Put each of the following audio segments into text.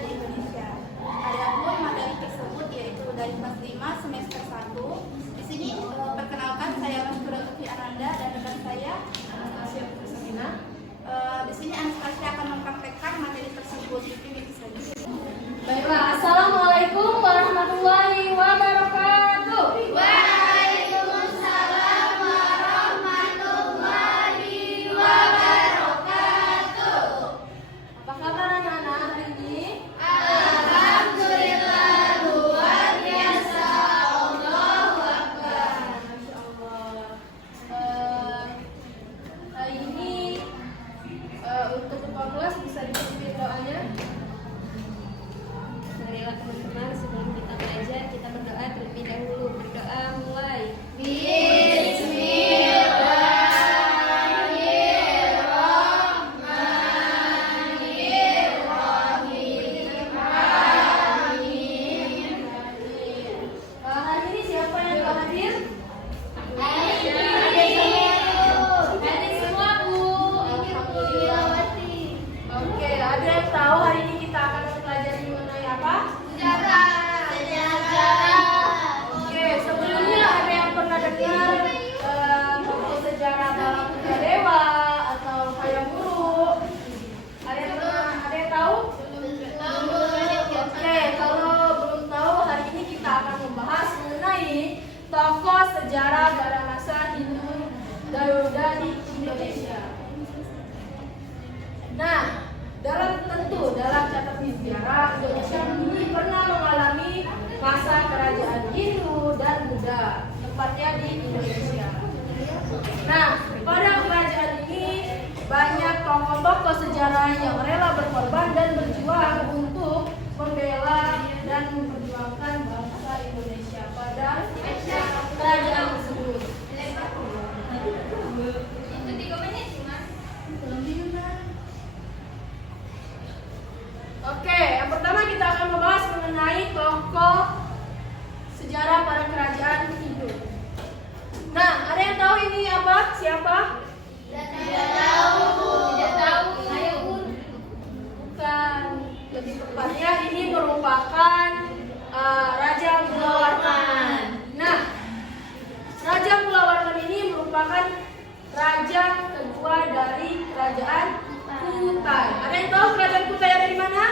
di Indonesia. Adapun materi tersebut yaitu dari kelas 5 semester 1. Di sini perkenalkan saya Mastura Lutfi Ananda dan rekan saya Semina. Di sini Anastasia akan mempraktekkan materi tersebut. Itu saja. Baiklah, assalamualaikum warahmatullahi wabarakatuh. Waalaikumsalam warahmatullahi wabarakatuh. Apa kabar anak-anak hari ini? Alhamdulillah luar biasa. Allahu Akbar. Masya Allah. Hari ini untuk buka kelas bisa dipimpin doanya. Marilah teman-teman, sebelum kita belajar, kita berdoa terlebih dahulu. Berdoa mulai. Hari ini siapa yang telah hadir? Hadir semua, Bu. Alhamdulillah. Oke, ada yang tahu hari ini kita akan mempelajari mengenai apa? Oke, sebelumnya ada yang pernah dengar buku sejarah dalam Dewa atau Hayam Buruk? Ada yang tahu? Oke, kalau belum tahu, hari ini kita akan membahas mengenai tokoh sejarah pada masa Hindu Garuda di Indonesia. Nah, dalam catatan sejarah, Indonesia ini pernah mengalami masa kerajaan Hindu dan Buddha, tepatnya di Indonesia. Nah, pada kerajaan ini banyak tokoh-tokoh sejarah yang rela berkorban dan berjuang untuk membela dan memperjuangkan bangsa Indonesia pada kerajaan tersebut. Oke, yang pertama kita akan membahas mengenai tokoh sejarah pada kerajaan Hindu. Nah, ada yang tahu ini apa? Siapa? Tidak tahu. Bukan. Lebih tepatnya ini merupakan Raja Mulawarman. Nah, Raja Mulawarman ini merupakan raja kedua dari kerajaan Kutai. Ada yang tahu kerajaan Kutai ada di mana?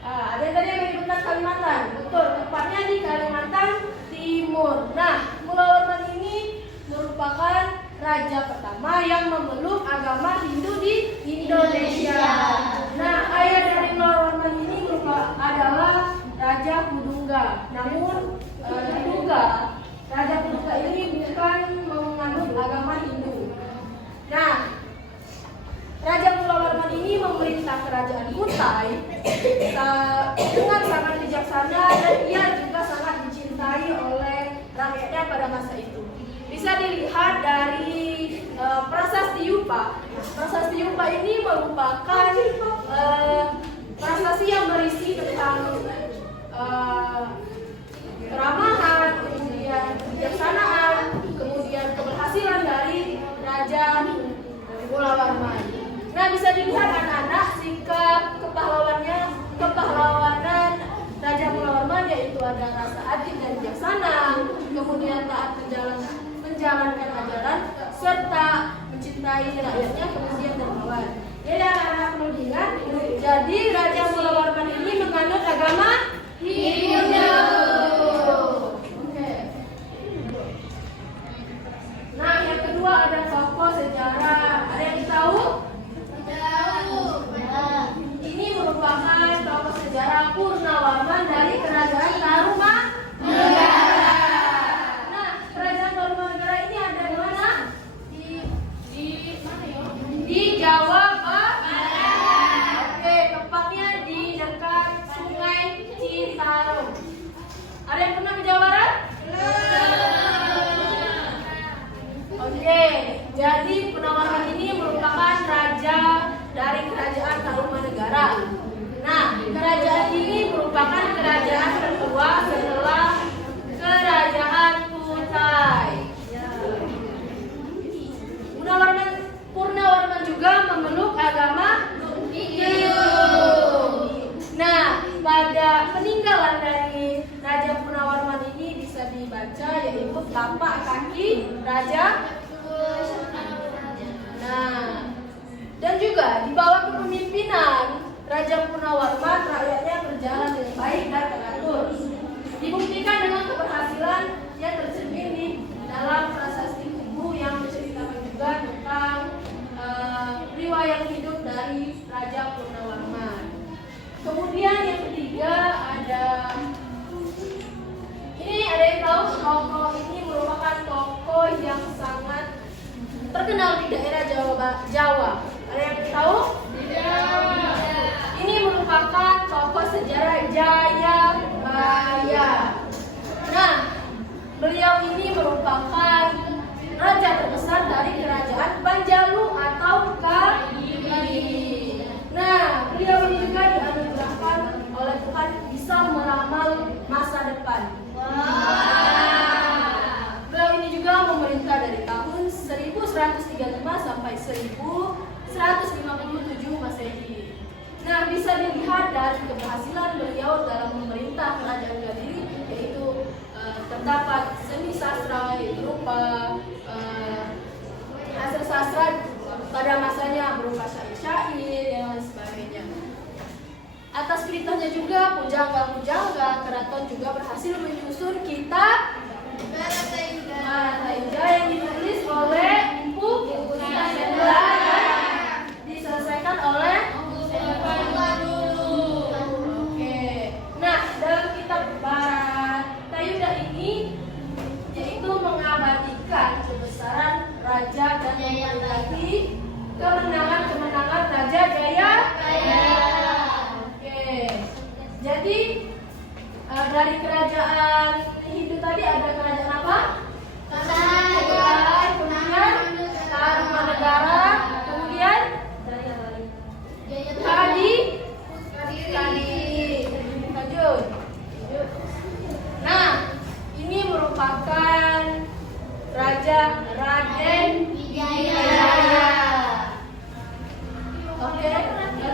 Ada yang tadi yang menyebutkan Kalimantan. Betul, tepatnya di Kalimantan Timur. Nah, Mulawarman ini merupakan raja pertama yang memeluk agama Hindu di Indonesia. Nah, ayah dari Mulawarman ini adalah Raja Kudungga. Namun diduga Raja Kudungga ini bukan menganut agama Hindu. Nah, Raja Mulawarman ini memerintah kerajaan Kutai dengan sangat bijaksana dan ia juga sangat dicintai oleh rakyatnya pada masa itu. Bisa dilihat dari Prasasti Yupa. Prasasti Yupa ini merupakan prasasti yang berisi tentang keramahan, kemudian kebijaksanaan, kemudian keberhasilan dari Raja Mulawarman. Nah, bisa dilihat anak-anak sikap kepahlawanan Raja Mulawarman, yaitu ada rasa adil dan bijaksana, kemudian taat menjalankan ajaran, serta mencintai rakyatnya, kemudian dermawan. Jadi anak-anak perlu diingat, jadi Raja Mulawarman ini menganut agama Hindu. Oke. Nah, yang kedua ada tokoh sejarah. Ada yang tahu? Ini merupakan tokoh sejarah Purnawarman dari kerajaan Tarumanegara. Nah, kerajaan Tarumanegara ini ada di mana? Di Jawa Barat. Oke, tepatnya di dekat Sungai Citarum. Ada yang pernah ke Jawa Barat? Oke, jadi Purnawarman ini merupakan raja dari kerajaan Tarumanegara. Nah, kerajaan ini merupakan kerajaan kedua setelah kerajaan Kutai. Purnawarman juga memeluk agama ya? Nah, dan juga di bawah kepemimpinan Raja Purnawarman, rakyatnya berjalan dengan baik dan teratur. Dibuktikan dengan keberhasilan yang tercermin di dalam prasasti Kubu yang menceritakan juga tentang riwayat hidup dari Raja Purnawarman. Kemudian yang ketiga ini ada yang tahu tokoh ini merupakan tokoh yang sangat terkenal di daerah Jawa. Ada yang tahu? Ini merupakan tokoh sejarah Jayabaya. Nah, beliau ini merupakan raja terbesar dari kerajaan Panjalu atau Kediri. Nah, beliau ini juga dianugerahkan oleh Tuhan bisa meramal masa depan. Beliau ini juga memerintah dari tahun 1135 sampai 1157 Masehi. Nah, bisa dilihat dari keberhasilan beliau dalam memerintah kerajaan Kediri, yaitu terdapat seni sastra berupa hasil sastra pada masanya berupa syair-syair dan lain sebagainya. Atas perintahnya juga pujangga-pujangga keraton juga berhasil menyusun kitab Bharatayuda yang ditulis oleh Empu Kusuma dan diselesaikan oleh Nah, dalam kitab Bharatayuda ini yaitu mengabadikan kebesaran raja dan memperingati kemenangan-kemenangan Raja Jayabaya. Jadi dari kerajaan Hindu tadi ada kerajaan apa? Kemudian Tarumanegara, kemudian Kadiri. Lanjut. Nah, ini merupakan Raja Raden Wijaya. Oke,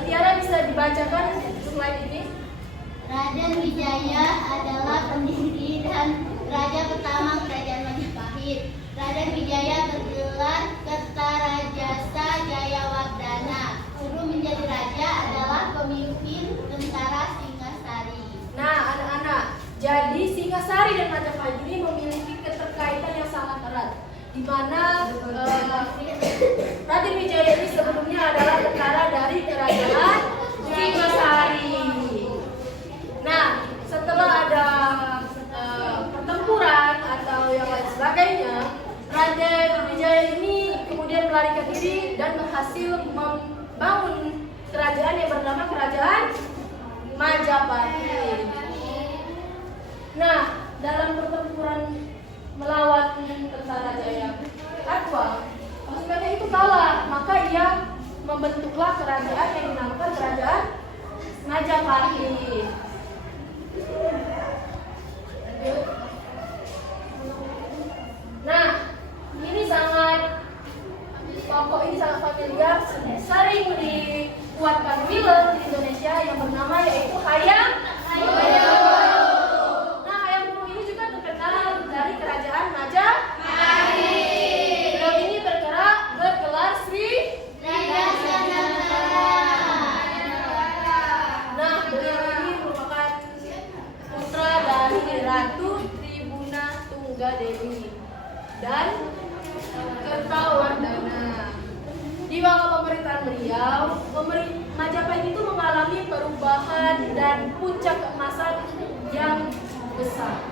Tiara bisa dibacakan slide ini. Raden Wijaya adalah pendiri dan raja pertama kerajaan Majapahit. Raden Wijaya bergelar Kertarajasa Jayawardhana. Sebelum menjadi raja adalah pemimpin tentara Singasari. Nah, anak-anak, jadi Singasari dan Majapahit ini memiliki keterkaitan yang sangat erat, di mana Raden Wijaya ini sebelumnya adalah tentara dari kerajaan Singasari. Nah, setelah ada pertempuran atau yang lain sebagainya, Raden Wijaya ini kemudian melarikan diri dan berhasil membangun kerajaan yang bernama Kerajaan Majapahit. Nah, dalam pertempuran melawan tentara Jayakatwa, pasukannya itu kalah, maka ia membentuklah kerajaan yang dinamakan Kerajaan Majapahit. Nah, ini tokoh ini sangat familiar, sering dibuatkan film di Indonesia yang bernama yaitu Hayam Wuruk. Nah, Hayam Wuruk ini juga terkenal dari kerajaan Majapahit. Beliau ini bergelar Sri. Nah, beliau ini merupakan putra dari Ratu Tribuna Tunggadewi dan Kertawardhana. Di bawah pemerintahan beliau, Majapahit itu mengalami perubahan dan puncak keemasan yang besar.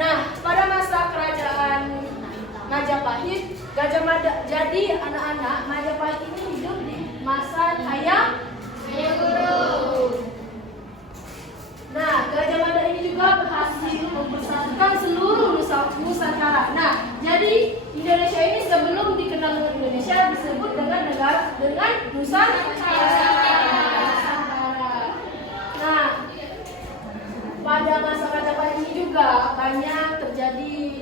Nah, pada masa kerajaan Majapahit, jadi anak-anak Majapahit ini hidup di masa Hayam Wuruk. Nah, Gajah Mada ini juga berhasil mempersatukan seluruh Nusantara. Nah, jadi Indonesia ini sebelum dikenal dengan Indonesia disebut dengan Nusantara. Nah, pada masa Majapahit ini juga banyak terjadi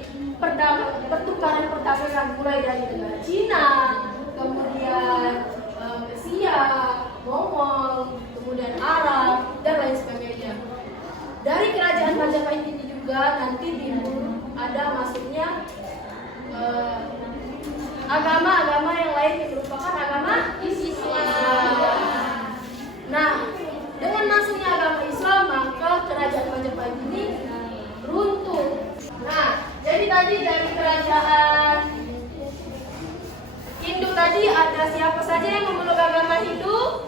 pertukaran perdagangan mulai dari negara Cina, kemudian Persia, Mongol, kemudian Arab dan lain sebagainya. Dari kerajaan Majapahit ini juga nanti ada masuknya agama-agama yang lain yang merupakan agama Islam. Nah, dengan masuknya agama Islam maka kerajaan Majapahit ini runtuh. Nah, jadi tadi dari kerajaan Hindu tadi ada siapa saja yang memeluk agama Hindu?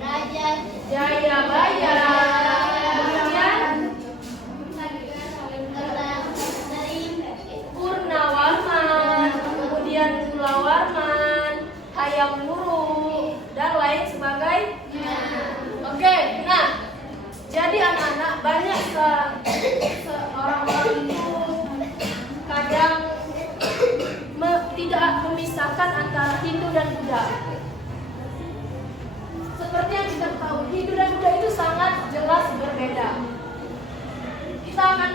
Raja Jayabaya. Kemudian Purnawarman, kemudian Mulawarman, Hayam Wuruk, dan lain sebagainya. Oke, nah, jadi anak-anak banyak orang-orang itu kadang tidak memisahkan antara Hindu dan Buddha. Seperti yang kita tahu, Hindu dan Buddha itu sangat jelas berbeda. Kita akan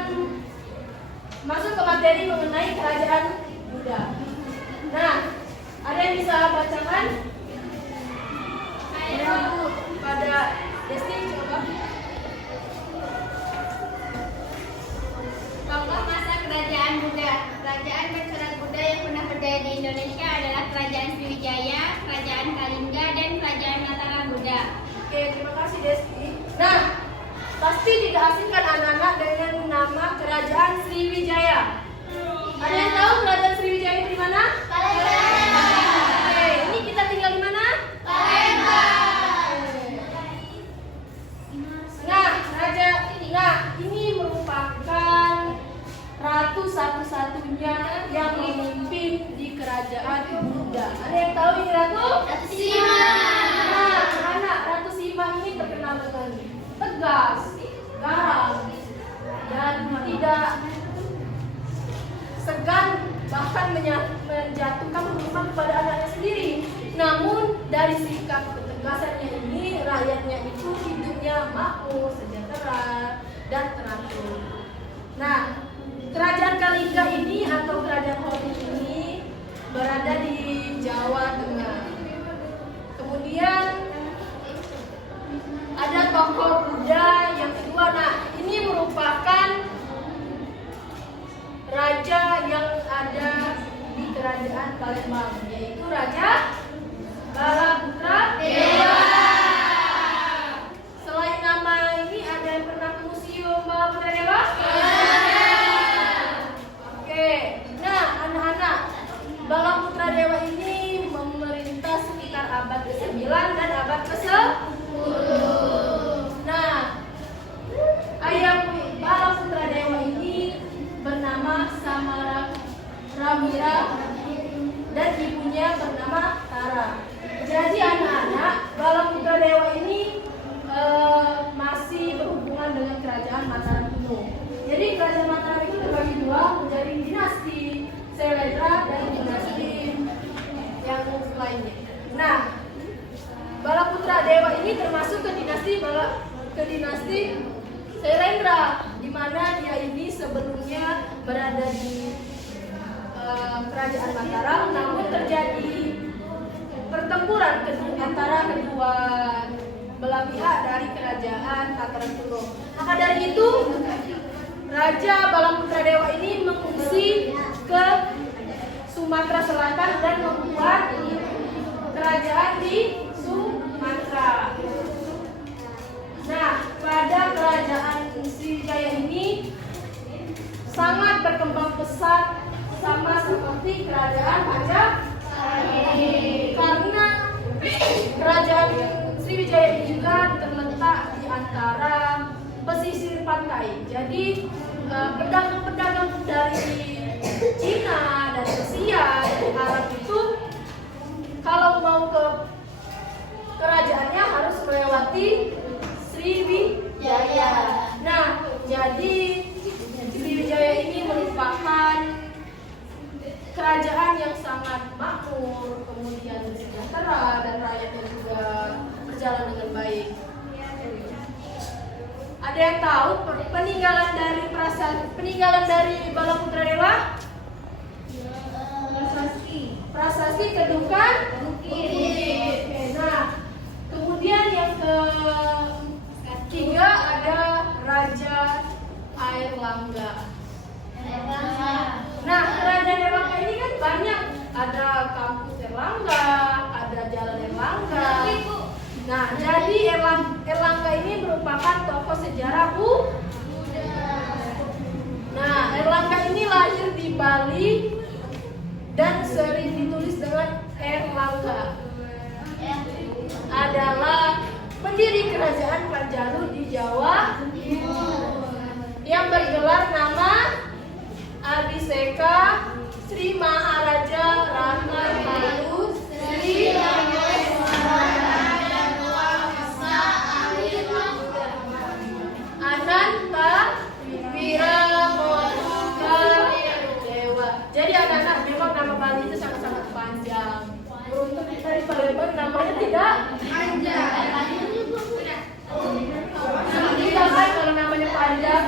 masuk ke materi mengenai kerajaan Buddha. Nah, ada yang bisa bacakan? Pada Desti coba. Tokoh masa kerajaan Buddha. Kerajaan bercorak Buddha yang pernah berdaya di Indonesia adalah Kerajaan Sriwijaya, Kerajaan Kalingga, dan Kerajaan Mataram Buddha. Oke, terima kasih Desti. Nah, pasti tidak asingkan anak-anak dengan nama Kerajaan Sriwijaya. Ada yang tahu Kerajaan Sriwijaya di mana? Oke, ini kita tinggal di mana? Nah, ini merupakan ratu satu-satunya yang memimpin di kerajaan Buddha. Ada yang tahu ini ratu? Ratu Sima. Nah, anak Ratu Sima ini terkenal dengan tegas, garang, dan tidak segan bahkan menjatuhkan hukuman kepada anaknya sendiri. Namun dari sikap ketegasannya ini, rakyatnya itu hidupnya makmur, sejahtera, dan teratur. Nah, kerajaan Kalingga ini atau kerajaan Hoti ini berada di Jawa Tengah. Kemudian ada tokoh Buddha yang kedua. Nah, ini merupakan raja yang ada di kerajaan Palembang, yaitu Raja Balaputra Dewa. Selain nama ini, ada yang pernah ke museum Balaputra Dewa? Oke, nah anak-anak, Balaputra Dewa ini memerintah sekitar abad ke-9 dan abad ke-10. Nah, ayah Balaputra Dewa ini bernama Samarawira dan ibunya bernama Tara. Jadi anak-anak, Balaputra Dewa ini masih berhubungan dengan kerajaan Mataram kuno. Jadi kerajaan Mataram itu terbagi dua menjadi dinasti Selendra dan dinasti yang lainnya. Nah, Balaputra Dewa ini termasuk ke dinasti Selendra, di mana dia ini sebelumnya berada di kerajaan Mataram, namun terjadi pertempuran antara kedua belah pihak dari kerajaan Mataram kuno. Maka dari itu Raja Balaputra Dewa ini mengungsi ke Sumatera Selatan dan membuat kerajaan di Sumatera. Nah, pada kerajaan Sriwijaya ini sangat berkembang pesat sama seperti kerajaan Majapahit. Karena kerajaan Sriwijaya ini juga terletak di antara pesisir pantai. Jadi pedagang-pedagang dari Cina, dari Rusia, dari Arab itu kalau mau ke kerajaannya harus melewati Sriwijaya. Nah, jadi Sriwijaya ini merupakan kerajaan yang sangat makmur, kemudian sejahtera, dan rakyatnya juga berjalan dengan baik. Ada yang tahu peninggalan dari Balaputra Dewa? Prasasti Kedukan Bukit. Nah, kemudian yang ketiga ada Raja Air Langga. Nah, kerajaan Air Langga ini ada kampus Erlangga, ada jalan Erlangga. Nah, jadi Erlangga ini merupakan tokoh sejarah Buddha. Nah, Erlangga ini lahir di Bali dan sering ditulis dengan Erlangga. Adalah pendiri kerajaan Panjalu di Jawa yang bergelar nama Abhiseka Sri Maharaja Ratnamalu Sri Ananta Wiramonika Dewa. Jadi anak-anak, memang nama Bali itu sangat-sangat panjang. Beruntung kita di Palembang namanya tidak panjang. Tidak kan kalau namanya panjang.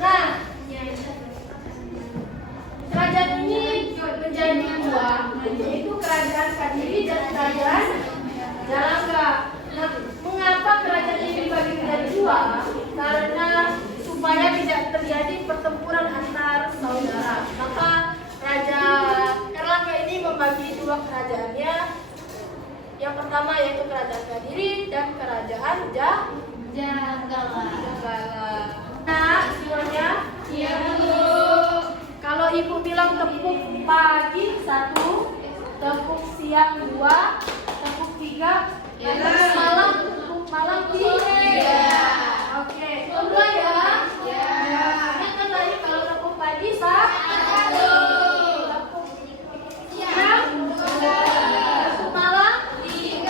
Nah, kerajaan ini menjadi dua, yaitu kerajaan Kadiri dan kerajaan Jalangga. Nah, mengapa kerajaan ini dibagi menjadi dua? Karena supaya tidak terjadi pertempuran antar saudara. Maka Raja Erlangga ini membagi dua kerajaannya. Yang pertama yaitu kerajaan Kadiri dan kerajaan Janggala. Nah, semuanya? Iya, Bu. Kalau Ibu bilang tepuk pagi 1, tepuk siang 2, tepuk 3, tepuk malam 3. Oke, coba ya. Ingat kan tadi kalau tepuk pagi 1, tepuk siang 2, tepuk malam 3.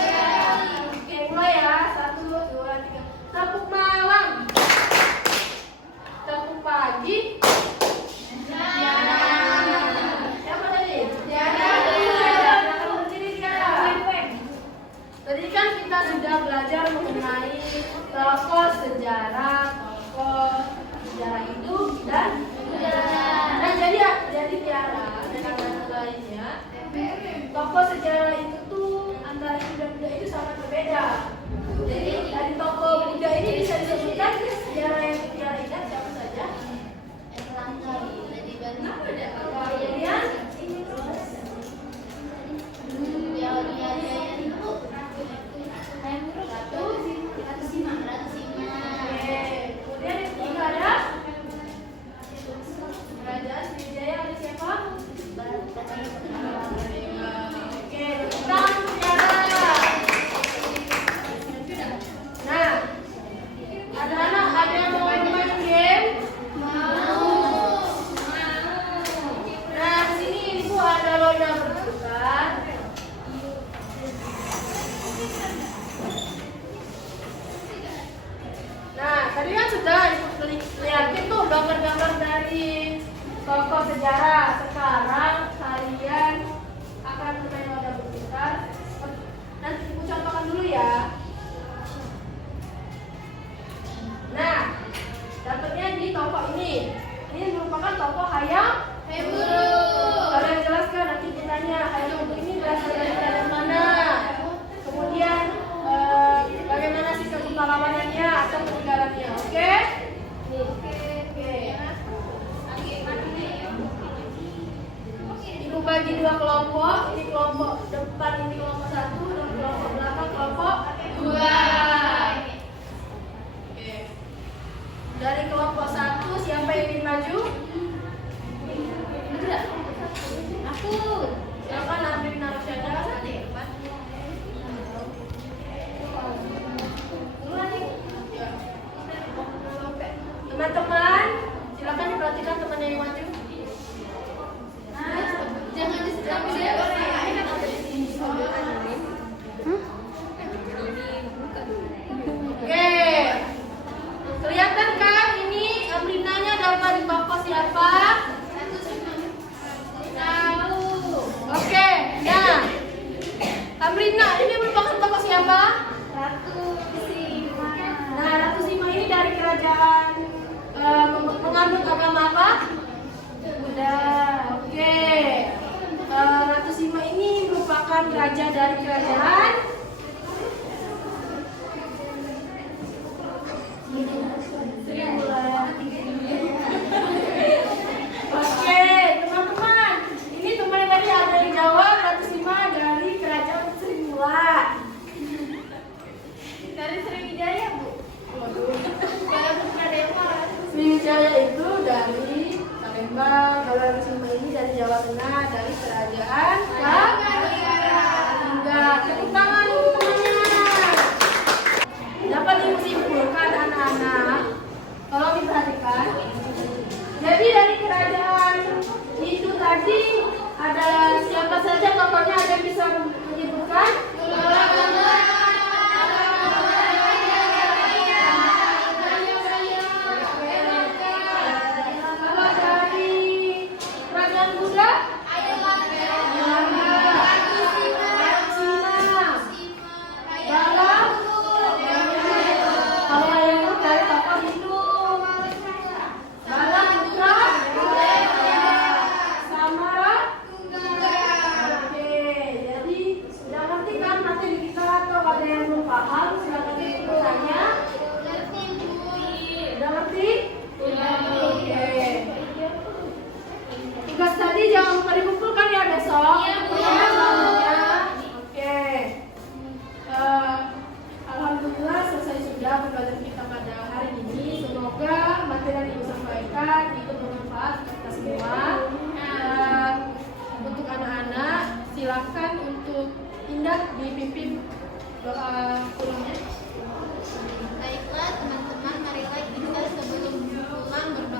Oke, mulai ya. 1, 2, 3. Tepuk malam. Tepuk pagi. Tadi kan kita sudah belajar mengenai tokoh sejarah hidup dan jadi Tiara dan anak-anak lainnya. Tokoh sejarah itu tuh antara hidup dan Buddha itu sangat berbeda. Jadi dari tokoh Buddha ini bisa disebutkan sejarah yang Tiara ingat siapa saja? Kemudian kemudian yang ketiga ada Kerajaan Sriwijaya, ada siapa? Oke, tentang sejarah. Nah, ada anak ada yang mau main game? Nah, sini Ibu ada roda berputar. Nah, tadi kan sudah Ibu lihatin tuh gambar-gambar dari tokoh sejarah. Sekarang kalian akan bermain roda berputar. Nanti Ibu contohkan dulu ya. Nah, dapatnya di tokoh ini. Ini merupakan tokoh Hayam Hemburu. Kalian jelaskan, nanti ditanya Hayam Hemburu ini berasal dari kerajaan mana. Kemudian bagaimana sistem kepalawanannya atau peninggalannya, oke? Nih, oke. Ibu bagi dua kelompok. Ini kelompok depan, ini kelompok 1, dan kelompok belakang kelompok 2. Oke. Dari kelompok 1 siapa yang ingin maju? Aku. Silakan ambil narasanya. Teman-teman, silakan diperhatikan temannya yang maju. Jangan disetrap ya. Oke. Kelihatan kan ini Amrinanya dari Bapak siapa? Tahu. Oke, nah. Amrina ini merupakan tokoh siapa? Ratu Sima. Nah, Ratu Sima ini dari kerajaan menganut agama apa? Buddha. Oke. Ratu Sima ini merupakan raja dari kerajaan Sri Mulat. Oke, teman-teman. Ini teman yang tadi ada yang jawab. Indonesia yaitu dari Palembang. Kalau yang Simba ini dari Jawa Tengah, dari Kerajaan Kalingga. Tepuk tangan untuk temannya. Dapat disimpulkan anak-anak, kalau diperhatikan, jadi dari kerajaan itu tadi ada siapa saja tokohnya, ada yang bisa menyebutkan? Kalau dari kerajaan Buddha? Kalau yang dari tokoh Hindu? Bala Putra? Samara? Oke, jadi sudah ngerti kan materi kita, atau ada yang belum paham? Silakan bertanya. Udah ngerti? Oke. Tugas tadi jangan lupa dikumpulkan ya besok. Selanjutnya. Oke. Alhamdulillah selesai sudah pembelajaran kita pada hari ini. Semoga materi yang ibu sampaikan itu bermanfaat untuk kita semua. Untuk anak-anak, silakan untuk Indah dipimpin doa pulangnya. Baiklah teman-teman, marilah kita sebelum pulang berdoa.